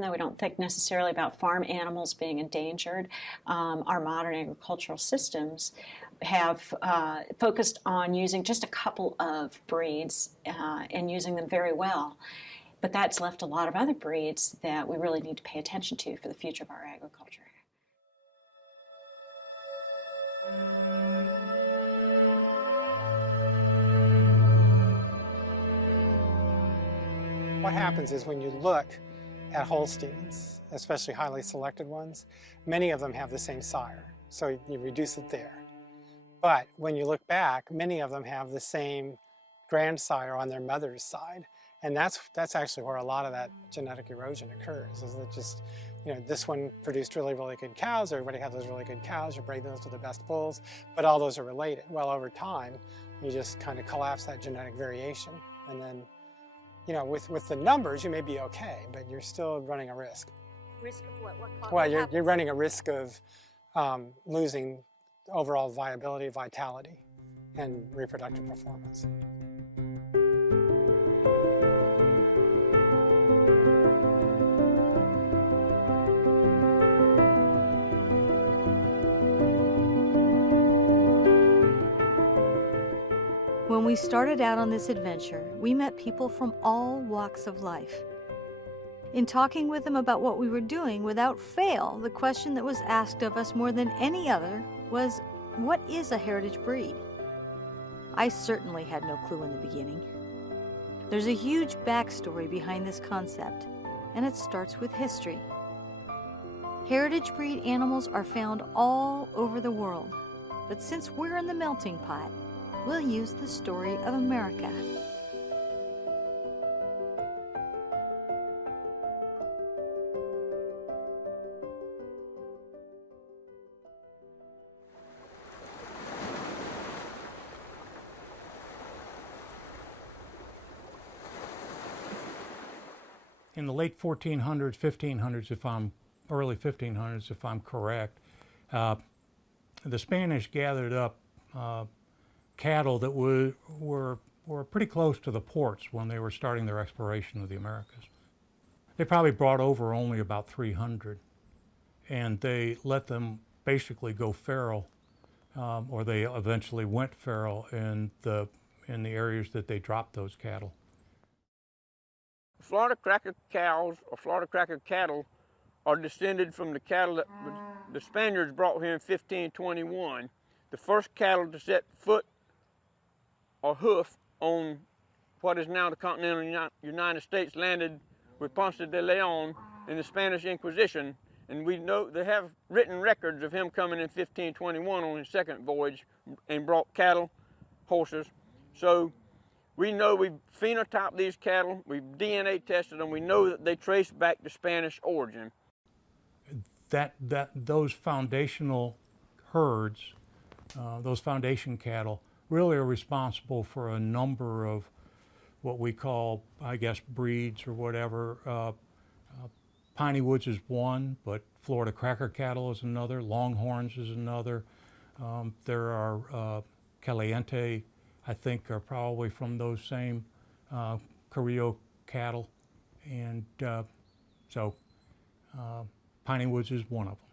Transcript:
even though we don't think necessarily about farm animals being endangered, our modern agricultural systems have focused on using just a couple of breeds and using them very well. But that's left a lot of other breeds that we really need to pay attention to for the future of our agriculture. What happens is when you look at Holsteins, especially highly selected ones, many of them have the same sire, so you reduce it there. But when you look back, many of them have the same grandsire on their mother's side, and that's actually where a lot of that genetic erosion occurs. Is that just, you know, this one produced really good cows, everybody had those really good cows, you're breeding those to the best bulls, but all those are related. Well, over time, you just kind of collapse that genetic variation, and then, you know, with the numbers, you may be okay, but you're still running a risk. Risk of what? Well, you're running a risk of losing overall viability, vitality, and reproductive performance. When we started out on this adventure, we met people from all walks of life. In talking with them about what we were doing, without fail, the question that was asked of us more than any other was, what is a heritage breed? I certainly had no clue in the beginning. There's a huge backstory behind this concept, and it starts with history. Heritage breed animals are found all over the world, but since we're in the melting pot, we'll use the story of America. In the late 1400s, 1500s, early 1500s, if I'm correct, the Spanish gathered up cattle that were pretty close to the ports when they were starting their exploration of the Americas. They probably brought over only about 300, and they let them basically go feral, or they eventually went feral in the areas that they dropped those cattle. Florida cracker cows or Florida cracker cattle are descended from the cattle that the Spaniards brought here in 1521. The first cattle to set foot or hoof on what is now the continental United States landed with Ponce de Leon in the Spanish Inquisition. And we know they have written records of him coming in 1521 on his second voyage and brought cattle, horses. So we know we've phenotyped these cattle, we've DNA tested them, we know that they trace back to Spanish origin. Those foundational herds, those foundation cattle, really are responsible for a number of what we call, I guess, breeds or whatever. Piney Woods is one, but Florida cracker cattle is another, Longhorns is another. There are Caliente, I think, are probably from those same Carrillo cattle. And so Piney Woods is one of them.